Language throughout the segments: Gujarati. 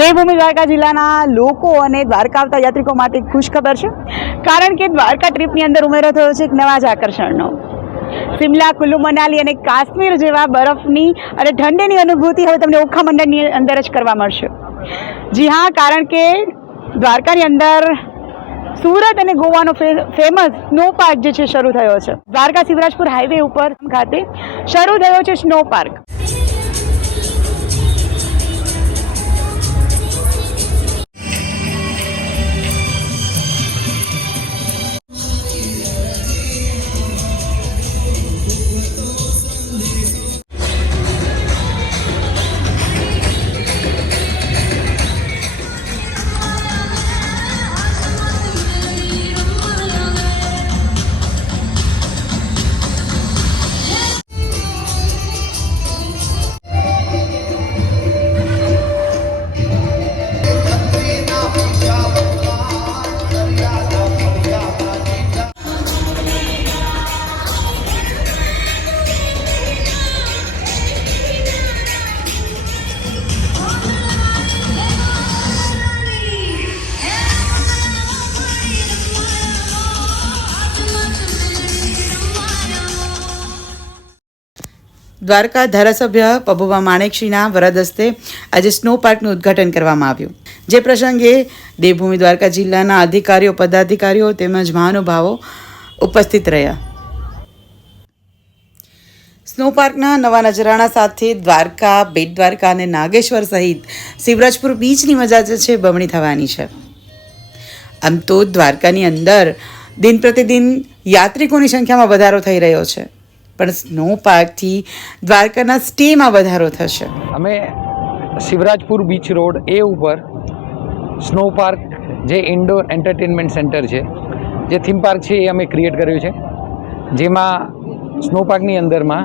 દેવભૂમિ દ્વારકા જિલ્લાના લોકો અને દ્વારકા આવતા યાત્રિકો માટે ખુશખબર છે, કારણ કે દ્વારકા ટ્રીપની અંદર ઉમેરો થયો છે એક નવા જ આકર્ષણનો। શિમલા, કુલ્લુ મનાલી અને કાશ્મીર જેવા બરફની અને ઠંડીની અનુભૂતિ હવે તમને ઓખા મંડળની અંદર જ કરવા મળશે। જી હા, કારણ કે દ્વારકાની અંદર સુરત અને ગોવાનો ફેમસ સ્નો પાર્ક જે છે શરૂ થયો છે। દ્વારકા શિવરાજપુર હાઈવે ઉપર ખાતે શરૂ થયો છે સ્નો પાર્ક। દ્વારકા ધારાસભ્ય પબુભા માણેકશીના વરદ હસ્તે આજે સ્નો પાર્કનું ઉદ્ઘાટન કરવામાં આવ્યું, જે પ્રસંગે દેવભૂમિ દ્વારકા જિલ્લાના અધિકારીઓ, પદાધિકારીઓ તેમજ મહાનુભાવો ઉપસ્થિત રહ્યા। સ્નો પાર્કના નવા નજરાણા સાથે દ્વારકા, બેટ દ્વારકા અને નાગેશ્વર સહિત શિવરાજપુર બીચની મજા જે છે બમણી થવાની છે। આમ તો દ્વારકાની અંદર દિન પ્રતિદિન યાત્રિકોની સંખ્યામાં વધારો થઈ રહ્યો છે, પણ સ્નો પાર્કથી દ્વારકાના સ્ટેમાં વધારો થશે। અમે શિવરાજપુર બીચ રોડ એ ઉપર સ્નો પાર્ક જે ઇન્ડોર એન્ટરટેનમેન્ટ સેન્ટર છે, જે થીમ પાર્ક છે, એ અમે ક્રિએટ કર્યું છે, જેમાં સ્નો પાર્કની અંદરમાં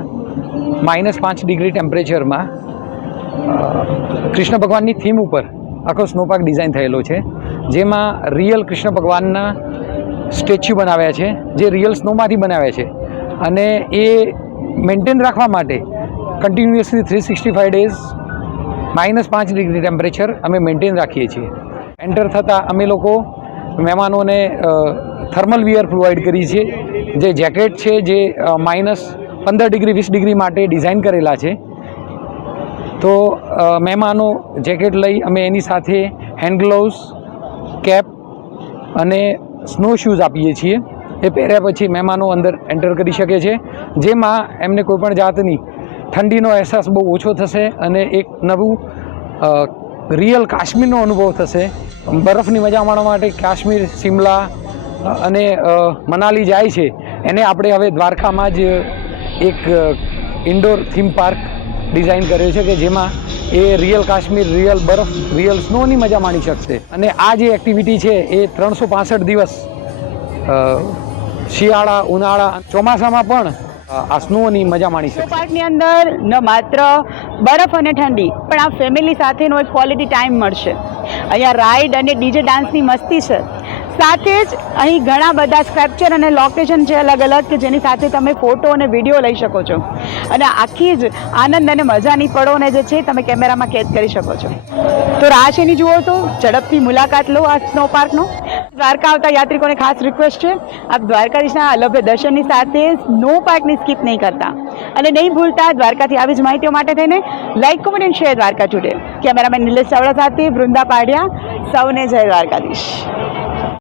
-5 ડિગ્રી ટેમ્પરેચરમાં કૃષ્ણ ભગવાનની થીમ ઉપર આખો સ્નો પાર્ક ડિઝાઇન થયેલો છે, જેમાં રિયલ કૃષ્ણ ભગવાનના સ્ટેચ્યુ બનાવ્યા છે, જે રિયલ સ્નોમાંથી બનાવ્યા છે, અને એ મેન્ટેન રાખવા માટે કન્ટિન્યુઅસલી 365 ડેઝ -5 ડિગ્રી ટેમ્પરેચર અમે મેન્ટેન રાખીએ છીએ। એન્ટર થતાં અમે લોકો મહેમાનોને થર્મલ વિયર પ્રોવાઈડ કરીએ છીએ, જે જેકેટ છે જે -15 ડિગ્રી 20 ડિગ્રી માટે ડિઝાઇન કરેલા છે। તો મહેમાનો જેકેટ લઈ અમે એની સાથે હેન્ડ ગ્લોવ્સ, કેપ અને સ્નો શૂઝ આપીએ છીએ। એ પહેર્યા પછી મહેમાનો અંદર એન્ટર કરી શકે છે, જેમાં એમને કોઈપણ જાતની ઠંડીનો અહેસાસ બહુ ઓછો થશે અને એક નવું રિયલ કાશ્મીરનો અનુભવ થશે। બરફની મજા માણવા માટે કાશ્મીર, શિમલા અને મનાલી જાય છે, એને આપણે હવે દ્વારકામાં જ એક ઇન્ડોર થીમ પાર્ક ડિઝાઇન કર્યો છે, કે જેમાં એ રિયલ કાશ્મીર, રિયલ બરફ, રિયલ સ્નોની મજા માણી શકશે। અને આ જે એક્ટિવિટી છે એ 365 દિવસ શિયાળા, ઉનાળા, ચોમાસામાં પણ આ સ્નોની મજા માણી શકે। સ્નો પાર્કની અંદર ન માત્ર બરફ અને ઠંડી, પણ આ ફેમિલી સાથેનો એક ક્વોલિટી ટાઈમ મળશે। અહીંયા રાઈડ અને ડીજે ડાન્સની મસ્તી છે, સાથે જ અહીં ઘણા બધા સ્કેપ્ચર અને લોકેશન છે અલગ અલગ, કે જેની સાથે તમે ફોટો અને વિડીયો લઈ શકો છો, અને આખી જ આનંદ અને મજાની પળોને જે છે તમે કેમેરામાં કેદ કરી શકો છો। તો રાહ શેની જુઓ તો ઝડપથી મુલાકાત લો આ સ્નો પાર્કનો। દ્વારકા આવતા યાત્રિકોને ખાસ રિક્વેસ્ટ છે, આપ દ્વારકાધીશના અલભ્ય દર્શનની સાથે સ્નો પાર્કની સ્કીપ નહીં કરતા, અને નહીં ભૂલતા દ્વારકાથી આવી જ માહિતીઓ માટે થઈને like, comment and share Dwarka today. Cameraman Nilesh Chavda સાથે વૃંદા પાડિયા, સૌને જય દ્વારકાધીશ।